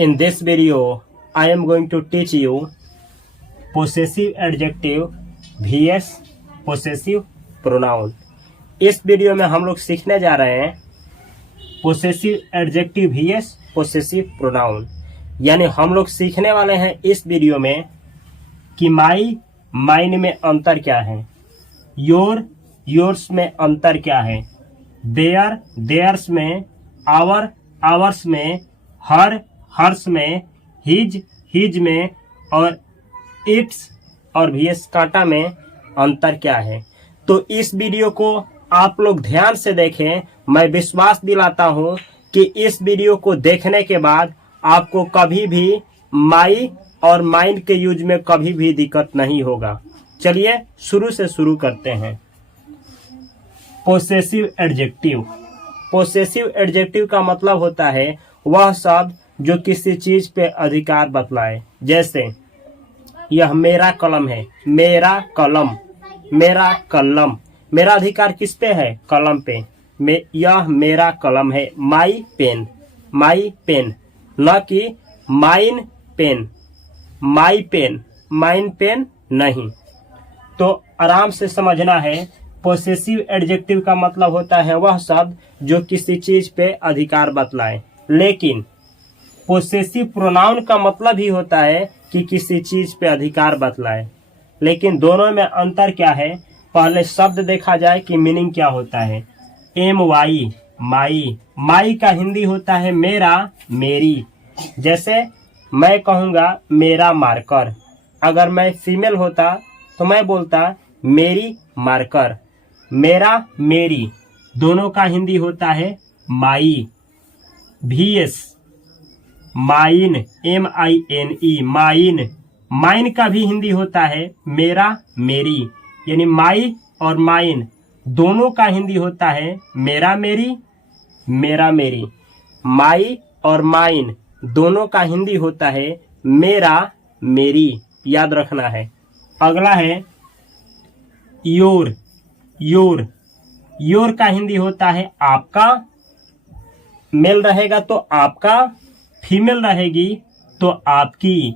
In this video, I am going to teach you possessive adjective vs possessive pronoun। इस video में हम लोग सीखने जा रहे हैं possessive adjective vs possessive pronoun। यानी हम लोग सीखने वाले हैं इस वीडियो में कि माई माइन में अंतर क्या है, योर योर्स में अंतर क्या है, देयर देयर्स में, आवर आवर्स में, हर हर्ष में, हिज में और इट्स और वीएस कांटा में अंतर क्या है। तो इस वीडियो को आप लोग ध्यान से देखें। मैं विश्वास दिलाता हूं कि इस वीडियो को देखने के बाद आपको कभी भी माई और माइंड के यूज में कभी भी दिक्कत नहीं होगा। चलिए शुरू से शुरू करते हैं। Possessive adjective. पोसेसिव एडजेक्टिव का मतलब होता है वह शब्द जो किसी चीज पे अधिकार बतलाए। जैसे यह मेरा कलम है, मेरा कलम, मेरा कलम। मेरा अधिकार किस पे है? कलम पे। यह मेरा कलम है। माई पेन, माई पेन, न कि mine pen. My pen, mine pen नहीं। तो आराम से समझना है। पोसेसिव एडजेक्टिव का मतलब होता है वह शब्द जो किसी चीज पे अधिकार बतलाए। लेकिन पोसेसिव प्रोनाउन का मतलब ही होता है कि किसी चीज पे अधिकार बतलाए। लेकिन दोनों में अंतर क्या है? पहले शब्द देखा जाए कि मीनिंग क्या होता है। एम वाई, माई। माई का हिंदी होता है मेरा, मेरी। जैसे मैं कहूँगा मेरा मार्कर। अगर मैं फीमेल होता तो मैं बोलता मेरी मार्कर। मेरा, मेरी, दोनों का हिंदी होता है माई। VS mine, MINE, mine. Mine का भी हिंदी होता है मेरा, मेरी। यानी माई और माइन दोनों का हिंदी होता है मेरा, मेरी, मेरा, मेरी। माई और माइन दोनों का हिंदी होता है मेरा, मेरी। याद रखना है। अगला है योर। योर, योर का हिंदी होता है आपका। मेल रहेगा तो आपका, फीमेल रहेगी तो आपकी।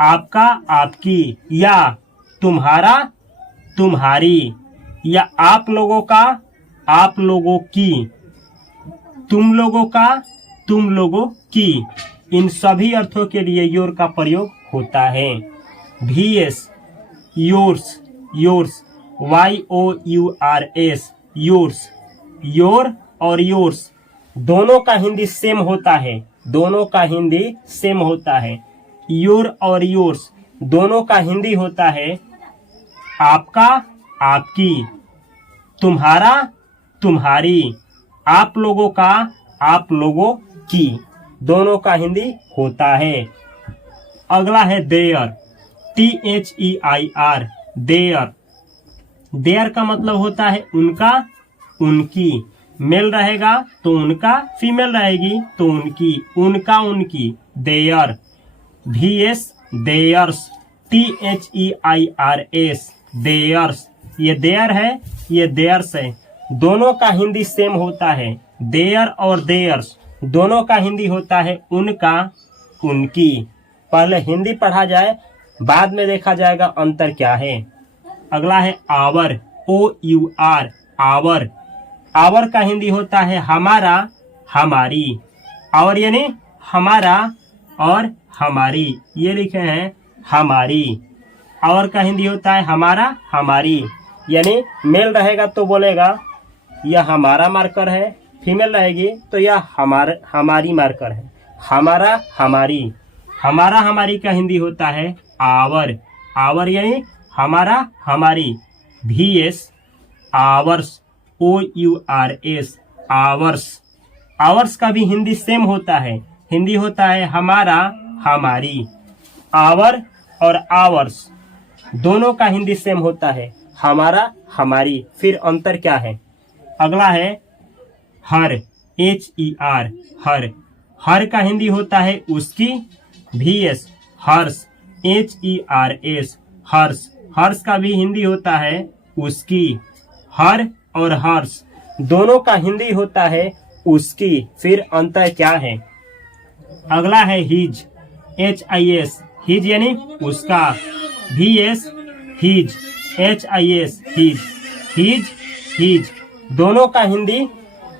आपका, आपकी, या तुम्हारा, तुम्हारी, या आप लोगों का, आप लोगों की, तुम लोगों का, तुम लोगों की। इन सभी अर्थों के लिए योर का प्रयोग होता है। VS yours, yours, YOURS, yours. Your और योर्स दोनों का हिंदी सेम होता है। दोनों का हिंदी सेम होता है। योर और योर्स दोनों का हिंदी होता है आपका, आपकी, तुम्हारा, तुम्हारी, आप लोगों का, आप लोगों की। दोनों का हिंदी होता है। अगला है देयर। THEIR, there. देयर का मतलब होता है उनका, उनकी। मेल रहेगा तो उनका, फीमेल रहेगी तो उनकी। उनका, उनकी, their. VS theirs, THEIRS, theirs. ये देयर है, ये देयर्स है। दोनों का हिंदी सेम होता है। देयर और देयर्स दोनों का हिंदी होता है उनका, उनकी। पहले हिंदी पढ़ा जाए, बाद में देखा जाएगा अंतर क्या है। अगला है आवर। OUR, our. आवर का हिंदी होता है हमारा, हमारी। आवर यानी हमारा और हमारी। ये लिखे हैं हमारी। आवर का हिंदी होता है हमारा, हमारी। यानी मेल रहेगा तो बोलेगा यह हमारा मार्कर है, फीमेल रहेगी तो यह हमारी मार्कर है। हमारा, हमारी। हमारा, हमारी का हिंदी होता है आवर। आवर यानी हमारा, हमारी। VS hours, OURS, hours. Hours का भी हिंदी सेम होता है। हिंदी होता है हमारा, हमारी। आवर और आवर्स दोनों का हिंदी सेम होता है हमारा, हमारी। फिर अंतर क्या है? अगला है हर। HER, हर। हर का हिंदी होता है उसकी। VS हर्ष, HERS, हर्ष। हर्ष का भी हिंदी होता है उसकी। हर और हर्ष दोनों का हिंदी होता है उसकी। फिर अंतर क्या है? अगला है हिज, HIS, हिज यानी उसका, VS his, HIS his, his his, दोनों का हिंदी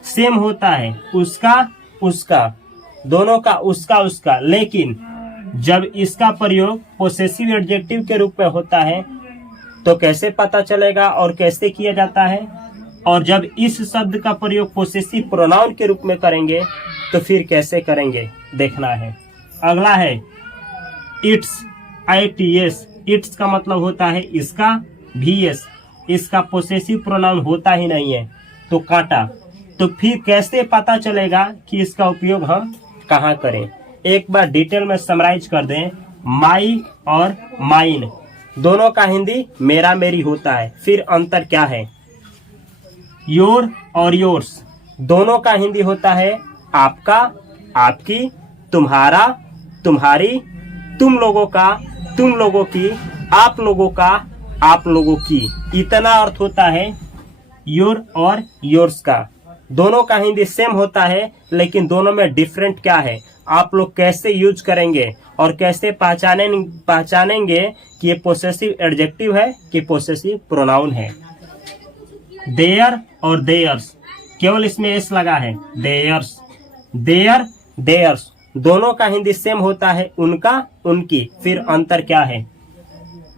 सेम होता है, उसका उसका, दोनों का उसका उसका, लेकिन जब इसका प्रयोग पोसेसिव एडजेक्टिव के रूप में होता है तो कैसे पता चलेगा और कैसे किया जाता है, और जब इस शब्द का प्रयोग पोसेसिव प्रोनाउन के रूप में करेंगे तो फिर कैसे करेंगे देखना है। अगला है इट्स, ITS, इट्स का मतलब होता है इसका, VS, इसका पोसेसिव प्रोनाउन होता ही नहीं है तो काटा, तो फिर कैसे पता चलेगा कि इसका उपयोग हम कहाँ करें। एक बार डिटेल में समराइज कर दें, माई और माइन दोनों का हिंदी मेरा मेरी होता है, फिर अंतर क्या है। योर और योर्स दोनों का हिंदी होता है आपका, आपकी, तुम्हारा, तुम्हारी, तुम लोगों का, तुम लोगों की, आप लोगों का, आप लोगों की, इतना अर्थ होता है योर और योर्स का। दोनों का हिंदी सेम होता है लेकिन दोनों में डिफरेंट क्या है, आप लोग कैसे यूज करेंगे और कैसे पहचानेंगे कि ये पोसेसिव एडजेक्टिव है कि पोसेसिव प्रोनाउन है। देयर और देयर्स, केवल इसमें एस लगा है, देयर्स, देयर, देयर्स, दोनों का हिंदी सेम होता है उनका, उनकी, फिर अंतर क्या है।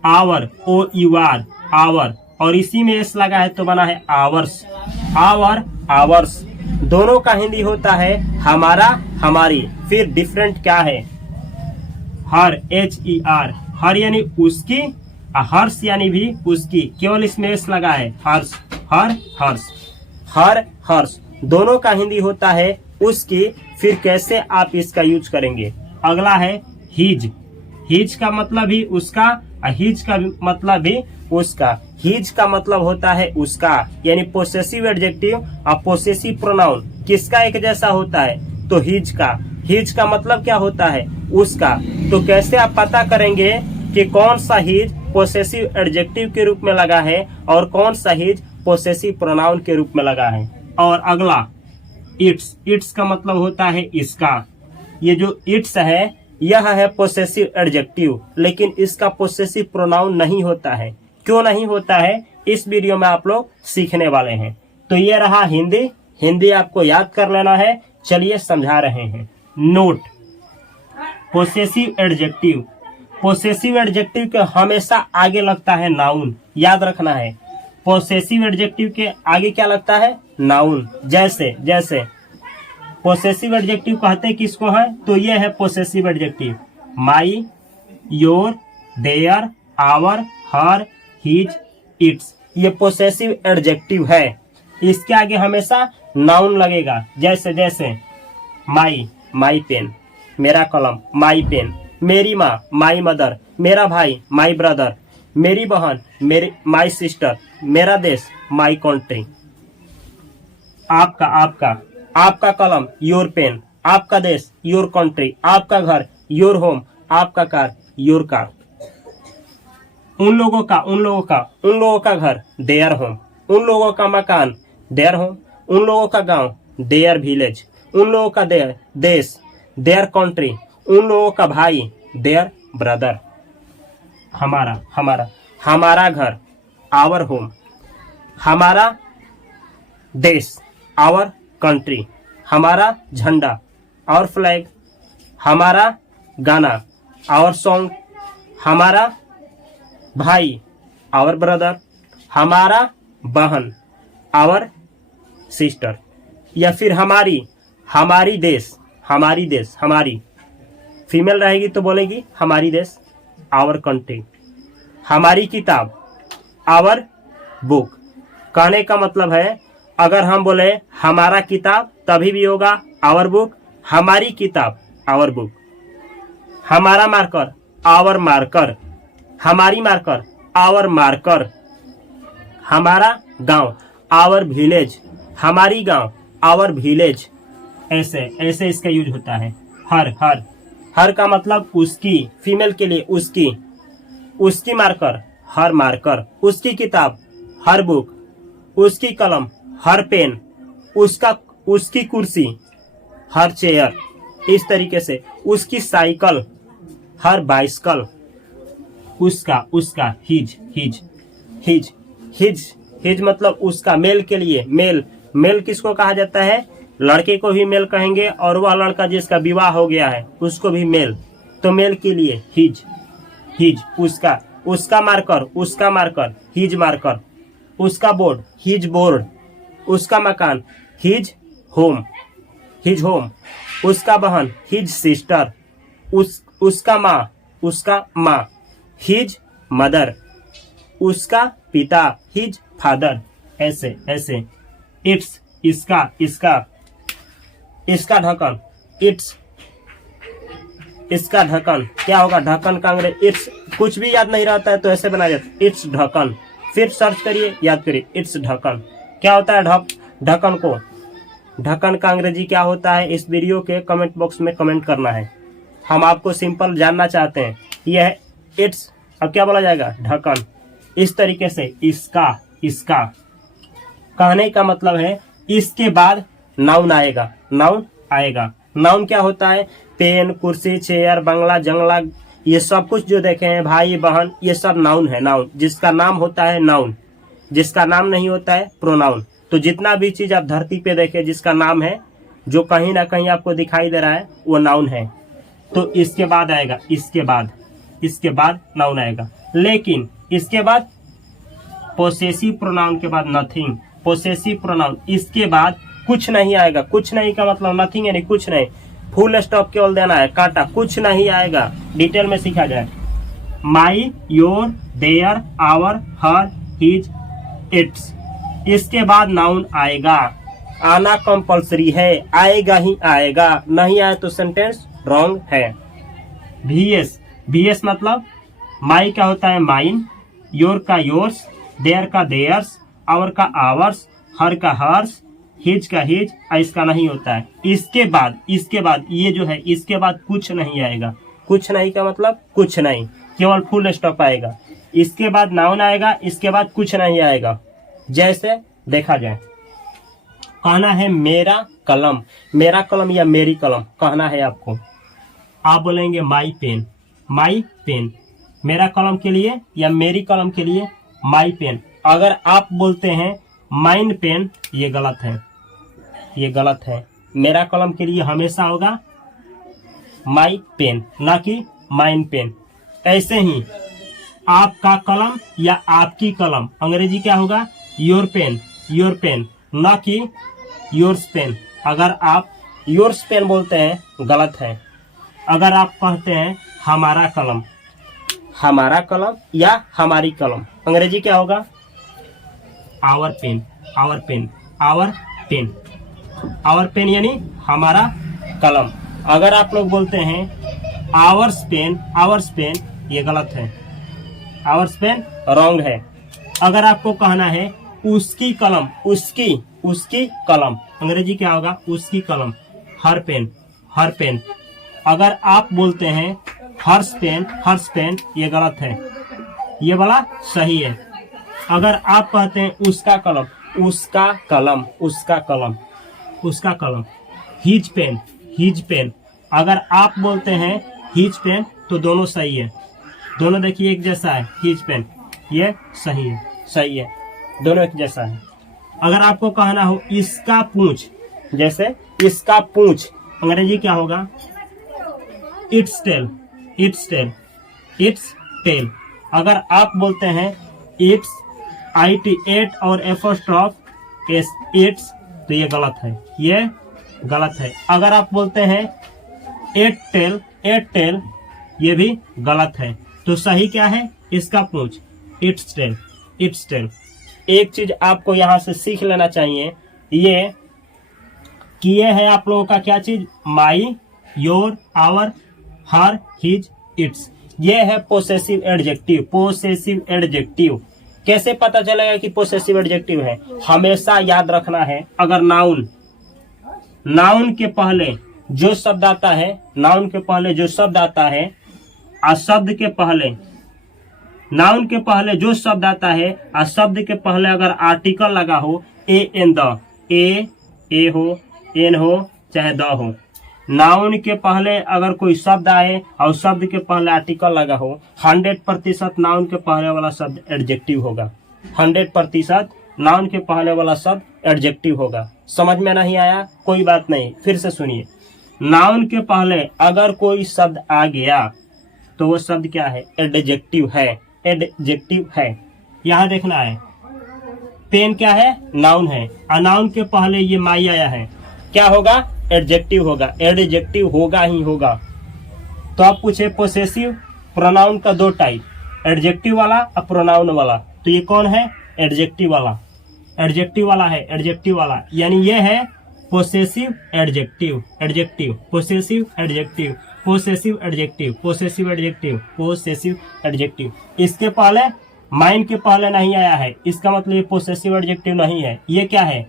आवर, OUR, आवर, और इसी में एस लगा है तो बना है आवर्स, आवर, आवर्स, दोनों का हिंदी होता है हमारा, हमारी, फिर डिफरेंट क्या है। हर, HER, हर यानी उसकी, हर्ष यानी भी उसकी, केवल इसमें एस लगा है, हर्ष, हर, हर्ष, हर, हर्ष, दोनों का हिंदी होता है उसकी, फिर कैसे आप इसका यूज करेंगे। अगला है हिज, हिज का मतलब भी उसका, हिज का मतलब भी उसका, हिज का मतलब होता है उसका, यानी पोसेसिव एडजेक्टिव और पोसेसिव प्रोनाउन किसका एक जैसा होता है, तो हिज का, हिज का मतलब क्या होता है उसका। तो कैसे आप पता करेंगे कि कौन सा हिज पोसेसिव एडजेक्टिव के रूप में लगा है और कौन सा हिज पोसेसिव प्रोनाउन के रूप में लगा है। और अगला इट्स, इट्स का मतलब होता है इसका, ये जो इट्स है यह है पोसेसिव एडजेक्टिव, लेकिन इसका पोसेसिव प्रोनाउन नहीं होता है। क्यों नहीं होता है इस वीडियो में आप लोग सीखने वाले हैं। तो ये रहा हिंदी, हिंदी आपको याद कर लेना है, चलिए समझा रहे हैं। Note, possessive adjective, possessive adjective के हमेशा आगे लगता है नाउन, याद रखना है। पोसेसिव एडजेक्टिव के आगे क्या लगता है, नाउन। जैसे जैसे पोसेसिव एडजेक्टिव कहते किसको है, तो ये है possessive adjective, my, your, their, our, her, his, its, ये पोसेसिव एडजेक्टिव है। इसके आगे हमेशा नाउन लगेगा। जैसे जैसे माई, माई पेन, मेरा कलम, माई पेन, मेरी माँ, माई मदर, मेरा भाई, माई ब्रदर, मेरी बहन, मेरी माई सिस्टर, मेरा देश, माई कंट्री, आपका, आपका, आपका कलम, योर पेन, आपका देश, योर कंट्री, आपका घर, योर होम, आपका कार, योर कार, उन लोगों का, उन लोगों का, उन लोगों का घर, देयर होम, उन लोगों का मकान, देयर होम, उन लोगों का गांव, देयर विलेज, उन लोगों का देश, देयर कंट्री, उन लोगों का भाई, देयर ब्रदर, हमारा, हमारा, हमारा घर, आवर होम, हमारा देश, आवर कंट्री, हमारा झंडा, आवर फ्लैग, हमारा गाना, आवर सॉन्ग, हमारा भाई, आवर ब्रदर, हमारा बहन, आवर सिस्टर, या फिर हमारी, हमारी देश, हमारी देश, हमारी, फीमेल रहेगी तो बोलेगी हमारी देश, आवर कंट्री, हमारी किताब, आवर बुक। कहने का मतलब है अगर हम बोले हमारा किताब तभी भी होगा आवर बुक, हमारी किताब, आवर बुक, हमारा मार्कर, आवर मार्कर, हमारी मार्कर, आवर मार्कर, हमारा गांव, आवर विलेज, हमारी गांव, आवर विलेज। ऐसे ऐसे इसका यूज होता है। हर, हर, हर का मतलब उसकी, फीमेल के लिए उसकी, उसकी मार्कर, हर मार्कर, उसकी किताब, हर बुक, उसकी कलम, हर पेन, उसका, उसकी कुर्सी, हर चेयर, इस तरीके से उसकी साइकिल, हर बाइसिकल, उसका हिज मतलब उसका, मेल के लिए, मेल किसको कहा जाता है? लड़के को भी मेल कहेंगे, और वह लड़का जिसका विवाह हो गया है उसको भी मेल। तो मेल के लिए हिज, उसका मार्कर, हिज मार्कर, उसका बोर्ड, हिज बोर्ड, उसका मकान, हिज होम, उसका बहन, हिज सिस्टर, उसका माँ, हिज मदर, उसका पिता, हिज फादर। ऐसे इट्स, इसका ढक्कन, इट्स, इसका ढक्कन क्या होगा? ढक्कन का अंग्रेजी इट्स। कुछ भी याद नहीं रहता है तो ऐसे बनाया जाता है, इट्स ढक्कन। फिर सर्च करिए, याद करिए, इट्स ढक्कन। क्या होता है ढक्कन का अंग्रेजी क्या होता है? इस वीडियो के कमेंट बॉक्स में कमेंट करना है। हम आपको सिंपल जानना चाहते हैं। यह है इट्स, अब क्या बोला जाएगा? ढक्कन। इस तरीके से इसका कहने का मतलब है इसके बाद नाउन आएगा। नाउन क्या होता है? पेन, कुर्सी, चेयर, बंगला, जंगला, ये सब कुछ जो देखे हैं, भाई बहन, ये सब नाउन है। नाउन जिसका नाम होता है नाउन, जिसका नाम नहीं होता है प्रोनाउन। तो जितना भी चीज आप धरती पे देखे जिसका नाम है, जो कहीं ना कहीं आपको दिखाई दे रहा है, वो नाउन है। तो इसके बाद आएगा, इसके बाद नाउन आएगा। लेकिन इसके बाद पोसेसिव प्रोनाउन के बाद नथिंग, पोसेसिव प्रोनाउन, इसके बाद कुछ नहीं आएगा। कुछ नहीं का मतलब नथिंग यानी कुछ नहीं, फुल स्टॉप केवल देना है, कांटा, कुछ नहीं आएगा। डिटेल में सीखा जाए। My, your, their, our, her, his, its, इसके बाद नाउन आएगा। आना कंपल्सरी है, आएगा ही आएगा, नहीं आए तो सेंटेंस रॉन्ग है। VS मतलब माई का होता है माइन, योर का योर्स, देयर का देयर्स, आवर का आवर्स, हर का हर्स, हिज का हिज, इसका नहीं होता है। इसके बाद ये जो है, इसके बाद कुछ नहीं आएगा। कुछ नहीं का मतलब कुछ नहीं, केवल फुल स्टॉप आएगा। इसके बाद नाउन आएगा, इसके बाद कुछ नहीं आएगा। जैसे देखा जाए, कहना है मेरा कलम या मेरी कलम कहना है आपको। आप बोलेंगे माई पेन, मेरा कलम के लिए या मेरी कलम के लिए माई पेन। अगर आप बोलते हैं माइन पेन, ये गलत है। मेरा कलम के लिए हमेशा होगा माई पेन, ना कि माइन पेन। ऐसे ही आपका कलम या आपकी कलम, अंग्रेजी क्या होगा? योर पेन, ना कि योर्स पेन। अगर आप योर्स पेन बोलते हैं, गलत है। अगर आप कहते हैं हमारा कलम या हमारी कलम, अंग्रेजी क्या होगा? आवर पेन यानी हमारा कलम। अगर आप लोग बोलते हैं आवर्स पेन, ये गलत है। आवर्स पेन रॉन्ग है। अगर आपको कहना है उसकी कलम, अंग्रेजी क्या होगा? उसकी कलम। हर पेन। अगर आप बोलते हैं हर्ष पेन, ये गलत है, ये वाला सही है। अगर आप कहते हैं उसका कलम, हिज पेन। अगर आप बोलते हैं हिज पेन, तो दोनों सही है। दोनों देखिए एक जैसा है, हिज पेन, ये सही है, दोनों एक जैसा है। अगर आपको कहना हो इसका पूंछ, जैसे इसका पूंछ, अंग्रेजी क्या होगा? It's tail. अगर आप बोलते हैं इट्स, IT और एपोस्ट्रोफ एस, इट्स, तो ये गलत है। अगर आप बोलते हैं एट टेल, ये भी गलत है। तो सही क्या है? इसका पूंछ, इट्स टेल। एक चीज आपको यहाँ से सीख लेना चाहिए, ये कि ये है आप लोगों का क्या चीज? My, your, our, her, his, its. ये है पोसेसिव एडजेक्टिव। कैसे पता चलेगा कि पोसेसिव एडजेक्टिव है? हमेशा याद रखना है, अगर नाउन के पहले जो शब्द आता है, नाउन के पहले जो शब्द आता है, शब्द के पहले, नाउन के पहले जो शब्द आता है, शब्द के पहले अगर आर्टिकल लगा हो, ए एन द, ए हो, एन हो, चाहे द हो, नाउन के पहले अगर कोई शब्द आए और शब्द के पहले आर्टिकल लगा हो, 100% नाउन के पहले वाला शब्द एडजेक्टिव होगा। 100% नाउन के पहले वाला शब्द एडजेक्टिव होगा। समझ में नहीं आया? कोई बात नहीं, फिर से सुनिए। नाउन के पहले अगर कोई शब्द आ गया तो वो शब्द क्या है? एडजेक्टिव है। एडजेक्टिव है। यहाँ देखना है, पेन क्या है? नाउन है। और नाउन के पहले ये माई आया है, क्या होगा? एडजेक्टिव होगा। एडजेक्टिव होगा ही होगा। तो आप पूछे पोसेसिव प्रोनाउन का 2 टाइप, एडजेक्टिव वाला और प्रोनाउन वाला। तो ये कौन है? एडजेक्टिव वाला। एडजेक्टिव वाला है, एडजेक्टिव वाला, यानी ये है possessive adjective. Adjective, possessive adjective, possessive adjective, possessive adjective, possessive adjective. इसके पहले माइन के पहले नहीं आया है, इसका मतलब ये पोसेसिव एडजेक्टिव नहीं है। ये क्या है?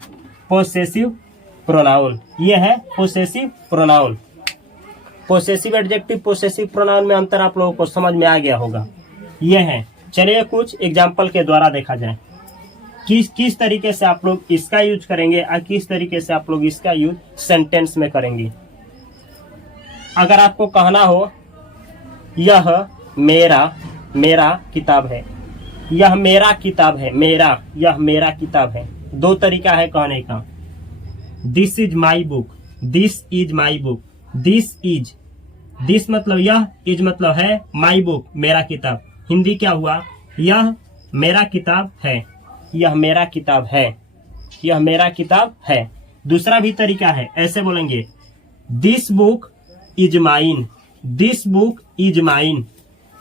Possessive pronoun. ये है possessive pronoun. Possessive adjective, possessive pronoun में अंतर आप लोगों को समझ में आ गया होगा। ये है। चलिए कुछ एग्जाम्पल के द्वारा देखा जाए किस तरीके से आप लोग इसका यूज करेंगे और किस तरीके से आप लोग इसका यूज सेंटेंस में करेंगे। अगर आपको कहना हो यह मेरा किताब है, यह मेरा किताब है, यह मेरा किताब है। 2 तरीका है कहने का। This is my book, this is my book, this मतलब यह, इज मतलब है, माई बुक मेरा किताब। हिंदी क्या हुआ? यह मेरा किताब है, यह मेरा किताब है, यह मेरा किताब है। दूसरा भी तरीका है, ऐसे बोलेंगे this book is mine, this book is mine.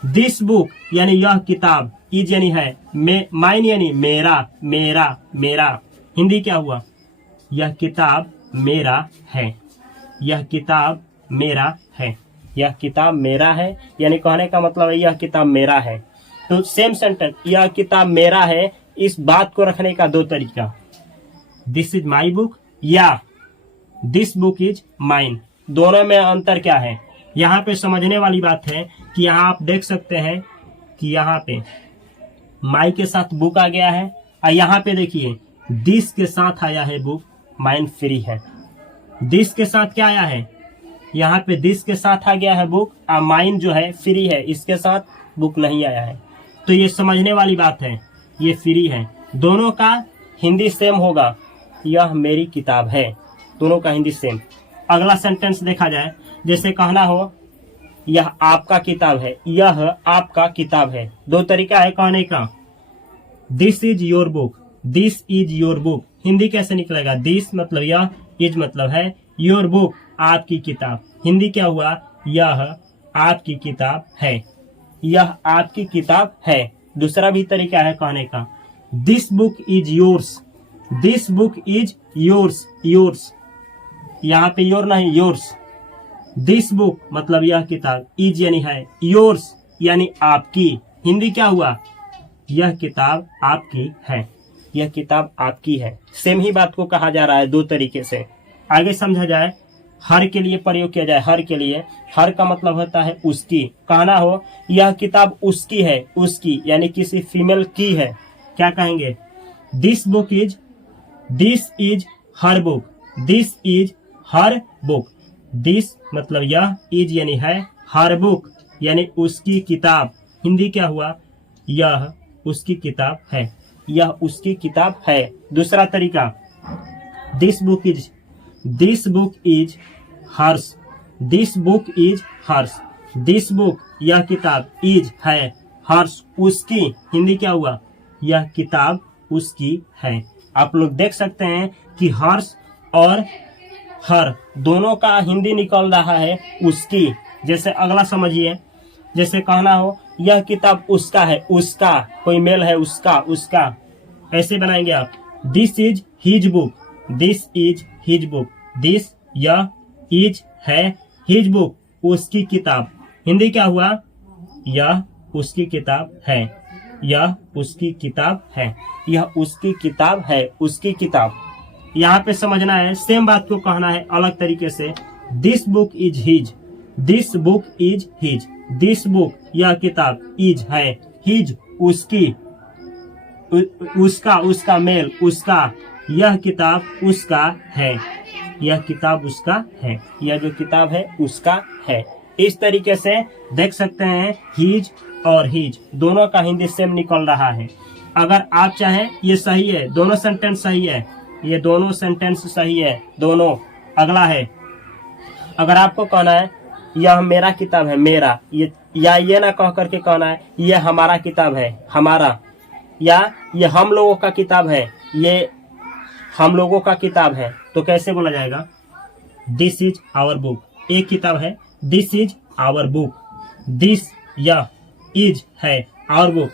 This book यानी यह किताब, इज यानी है, माइन यानी मेरा। हिंदी क्या हुआ? यह किताब मेरा है, यह किताब मेरा है, यह किताब मेरा है, यानी कहने का मतलब है यह किताब मेरा है। तो सेम सेंटेंस, यह किताब मेरा है, इस बात को रखने का 2 तरीका, दिस इज माई बुक या दिस बुक इज माइन। दोनों में अंतर क्या है? यहाँ पे समझने वाली बात है कि यहाँ आप देख सकते हैं कि यहाँ पे माई के साथ बुक आ गया है, और यहाँ पे देखिए दिस के साथ आया है बुक, माइन फ्री है। दिस के साथ क्या आया है? यहाँ पे दिस के साथ आ गया है बुक, और माइन जो है फ्री है, इसके साथ बुक नहीं आया है। तो ये समझने वाली बात है, ये फ्री है। दोनों का हिंदी सेम होगा, यह मेरी किताब है। दोनों का हिंदी सेम। अगला सेंटेंस देखा जाए, जैसे कहना हो यह आपका किताब है, यह आपका किताब है। 2 तरीका है कहने का। This is your book, this is your book. Hindi कैसे निकलेगा? दिस मतलब यह, इज मतलब है, योर बुक आपकी किताब। हिंदी क्या हुआ? यह आपकी किताब है, यह आपकी किताब है। दूसरा भी तरीका है कहने का, this book is yours, this book is yours, yours यहाँ पे योर नहीं, योर्स। दिस बुक मतलब यह किताब, इज यानी है, योर्स यानी आपकी। हिंदी क्या हुआ? यह किताब आपकी है, यह किताब आपकी है। सेम ही बात को कहा जा रहा है 2 तरीके से। आगे समझा जाए, हर के लिए प्रयोग किया जाए। हर के लिए, हर का मतलब होता है उसकी। कहना हो यह किताब उसकी है, उसकी यानी किसी फीमेल की है, क्या कहेंगे? This book is, this is her book, this is her book. This मतलब यह, इज यानी है, हर बुक यानी उसकी किताब। हिंदी क्या हुआ? यह उसकी किताब है, यह उसकी किताब है। दूसरा तरीका, this book is, this book is hers, this book is hers. This book यह किताब, इज है, हर्स उसकी। हिंदी क्या हुआ? यह किताब उसकी है। आप लोग देख सकते हैं कि हर्स और हर दोनों का हिंदी निकल रहा है उसकी। जैसे अगला समझिए, जैसे कहना हो यह किताब उसका है, उसका कोई मेल है, उसका, उसका ऐसे बनाएंगे आप। This is his book, this is his book. This यह, इज है, हिज बुक उसकी किताब। हिंदी क्या हुआ? यह उसकी किताब है, यह उसकी किताब है, यह उसकी किताब है, उसकी किताब। यहाँ पे समझना है, सेम बात को कहना है अलग तरीके से। This book is his, this book is his. This book यह किताब, इज है, हिज उसकी, उसका, उसका मेल, उसका, यह किताब उसका है। यह किताब उसका है, यह जो किताब है उसका है। इस तरीके से देख सकते हैं हीज और हीज दोनों का हिंदी सेम निकल रहा है। अगर आप चाहें, ये सही है, दोनों सेंटेंस सही है, ये दोनों सेंटेंस सही है दोनों। अगला है, अगर आपको कहना है यह मेरा किताब है, मेरा, ये ना कह करके कहना है ये हमारा किताब है, हमारा, या ये हम लोगों का किताब है, ये हम लोगों का किताब है, तो कैसे बोला जाएगा? This is our book. एक किताब है, this is our book. This, यह, इज है, आवर बुक,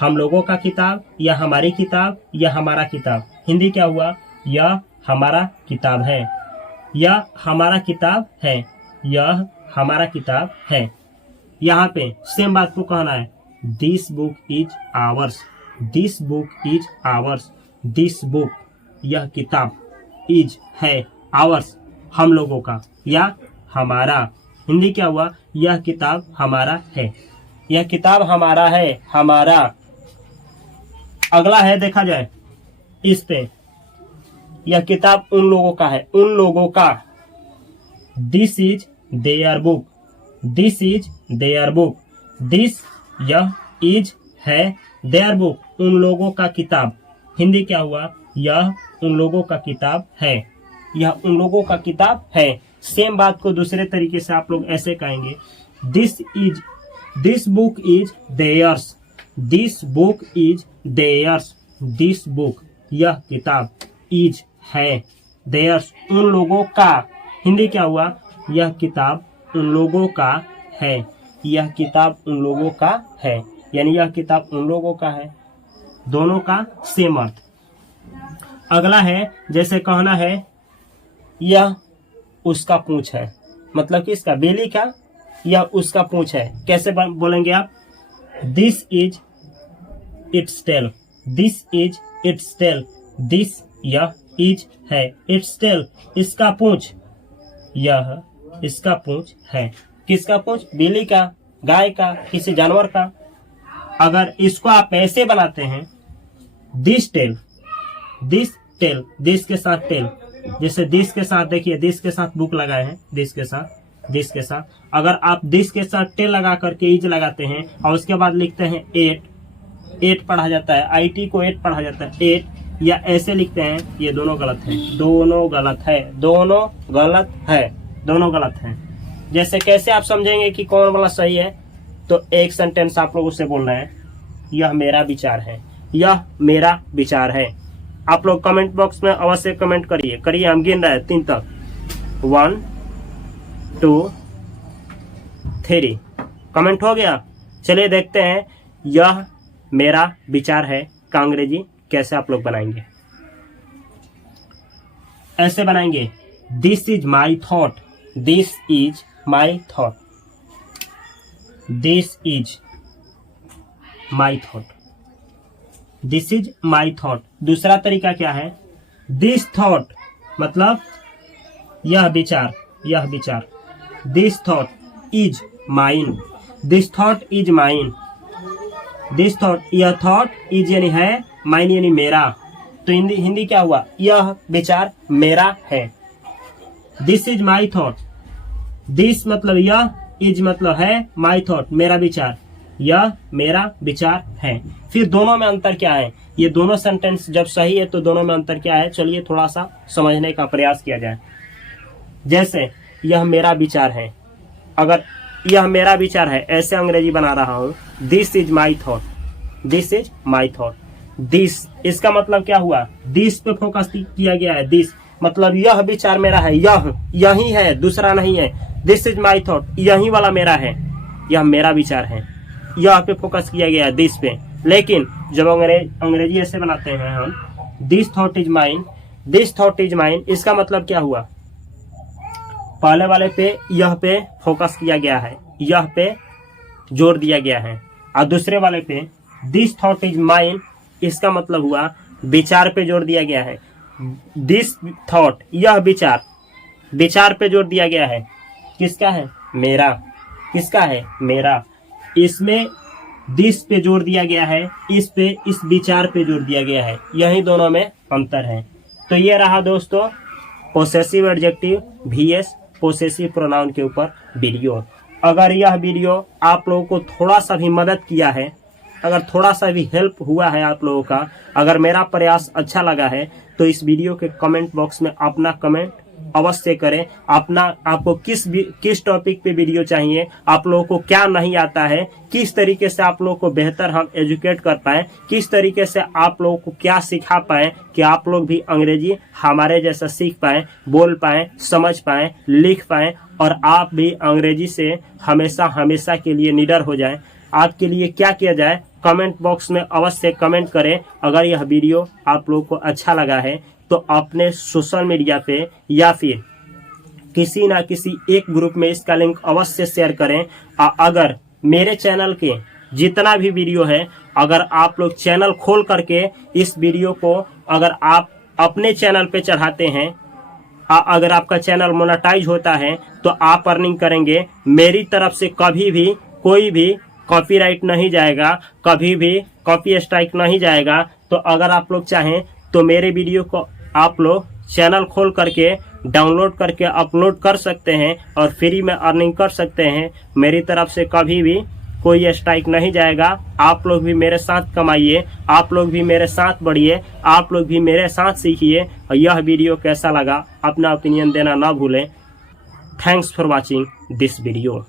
हम लोगों का किताब, या हमारी किताब, या हमारा किताब। हिंदी क्या हुआ? यह हमारा किताब है, यह हमारा किताब है, यह हमारा किताब है। यहाँ पे सेम बात को कहना है, this book is ours, this book is ours, this book, यह किताब, इज है, आवर्स, हम लोगों का या हमारा। हिंदी क्या हुआ? यह किताब हमारा है, यह किताब हमारा है, हमारा। अगला है, देखा जाए इस पे, यह किताब उन लोगों का है, उन लोगों का। This is their book, this is their book, this, यह, इज है, देयर बुक, उन लोगों का किताब। हिंदी क्या हुआ? यह उन लोगों का किताब है, यह उन लोगों का किताब है। सेम बात को दूसरे तरीके से आप लोग ऐसे कहेंगे, this book is theirs, this book is theirs, this book, यह किताब, इज है, देयर्स, उन लोगों का। हिंदी क्या हुआ? यह किताब उन लोगों का है, यह किताब उन लोगों का है, यानी यह किताब उन लोगों का है। दोनों का सेम अर्थ। अगला है, जैसे कहना है यह उसका पूंछ है, मतलब कि इसका, बेली का, यह उसका पूंछ है। कैसे बोलेंगे आप? This is its tail, this is its tail, this, यह, इज है, इट्स टेल, इसका पूंछ, यह इसका पूंछ है। किसका पूंछ? बिल्ली का, गाय का, किसी जानवर का। अगर इसको आप ऐसे बनाते हैं, this tail, this tail, this के साथ टेल, जैसे दिस के साथ, देखिए दिस के साथ बुक लगाए हैं, दिस के साथ, दिस के साथ। अगर आप दिस के साथ टेल लगा करके इज लगाते हैं और उसके बाद लिखते हैं एट पढ़ा जाता है, IT को 8 पढ़ा जाता है, 8, या ऐसे लिखते हैं, ये दोनों गलत है, दोनों गलत है, दोनों गलत है, दोनों गलत है। जैसे कैसे आप समझेंगे कि कौन वाला सही है? तो एक सेंटेंस आप लोगों से बोलना है, यह मेरा विचार है, यह मेरा विचार है। आप लोग कमेंट बॉक्स में अवश्य कमेंट करिए, हम गिन रहे हैं 3 तक, 1 2 3। कमेंट हो गया? चलिए देखते हैं यह मेरा विचार है का अंग्रेजी कैसे आप लोग बनाएंगे। ऐसे बनाएंगे, this is my thought, this is my thought, this is my thought, this is my thought. दूसरा तरीका क्या है? दिस थॉट, मतलब यह विचार, यह विचार, this thought is mine, this thought is mine, this thought, यह थॉट, इज यानी है, माइन यानी मेरा। तो हिंदी क्या हुआ? यह विचार मेरा है। This is my thought, this मतलब यह, इज मतलब है, माई थॉट मेरा विचार, यह मेरा विचार है। फिर दोनों में अंतर क्या है? ये दोनों सेंटेंस जब सही है तो दोनों में अंतर क्या है? चलिए थोड़ा सा समझने का प्रयास किया जाए। जैसे यह मेरा विचार है, अगर यह मेरा विचार है ऐसे अंग्रेजी बना रहा हूं, this is my thought, this is my thought. This, इसका मतलब क्या हुआ? दिस पे फोकस किया गया है, दिस मतलब यह विचार मेरा है, यही है, दूसरा नहीं है। दिस इज माई थॉट, यही वाला मेरा है, यह मेरा विचार है, यह पे फोकस किया गया है, दिस पे। लेकिन जब अंग्रेजी ऐसे बनाते हैं हम, this thought is mine, this thought is mine, इसका मतलब क्या हुआ? पहले वाले पे यह पे फोकस किया गया है, यह पे जोर दिया गया है, और दूसरे वाले पे दिस थॉट इज माइन, इसका मतलब हुआ विचार पे जोर दिया गया है। दिस थॉट, यह विचार, विचार पे जोर दिया गया है, किसका है? मेरा। किसका है? मेरा। इसमें दिस पे जोर दिया गया है, इस पे, इस विचार पे जोर दिया गया है, यही दोनों में अंतर है। तो ये रहा दोस्तों possessive adjective VS possessive pronoun के ऊपर वीडियो। अगर यह वीडियो आप लोगों को थोड़ा सा भी मदद किया है, अगर थोड़ा सा भी हेल्प हुआ है आप लोगों का, अगर मेरा प्रयास अच्छा लगा है, तो इस वीडियो के कमेंट बॉक्स में अपना कमेंट अवश्य करें। आपको किस टॉपिक पे वीडियो चाहिए, आप लोगों को क्या नहीं आता है, किस तरीके से आप लोगों को बेहतर हम एजुकेट कर पाए, किस तरीके से आप लोगों को क्या सिखा पाए कि आप लोग भी अंग्रेजी हमारे जैसा सीख पाए, बोल पाए, समझ पाए, लिख पाए और आप भी अंग्रेजी से हमेशा के लिए निडर हो जाए। आपके लिए क्या किया जाए, कमेंट बॉक्स में अवश्य कमेंट करें। अगर यह वीडियो आप लोगों को अच्छा लगा है तो अपने सोशल मीडिया पे या फिर किसी ना किसी एक ग्रुप में इसका लिंक अवश्य शेयर करें। अगर मेरे चैनल के जितना भी वीडियो है, अगर आप लोग चैनल खोल करके इस वीडियो को अगर आप अपने चैनल पे चढ़ाते हैं, अगर आपका चैनल मोनेटाइज होता है तो आप अर्निंग करेंगे। मेरी तरफ से कभी भी कोई भी कॉपीराइट नहीं जाएगा, कभी भी कॉपी स्ट्राइक नहीं जाएगा। तो अगर आप लोग चाहें तो मेरे वीडियो को आप लोग चैनल खोल करके डाउनलोड करके अपलोड कर सकते हैं और फ्री में अर्निंग कर सकते हैं। मेरी तरफ से कभी भी कोई स्ट्राइक नहीं जाएगा। आप लोग भी मेरे साथ कमाइए, आप लोग भी मेरे साथ बढ़िए, आप लोग भी मेरे साथ सीखिए। और यह वीडियो कैसा लगा अपना ओपिनियन देना ना भूलें। Thanks for watching this video.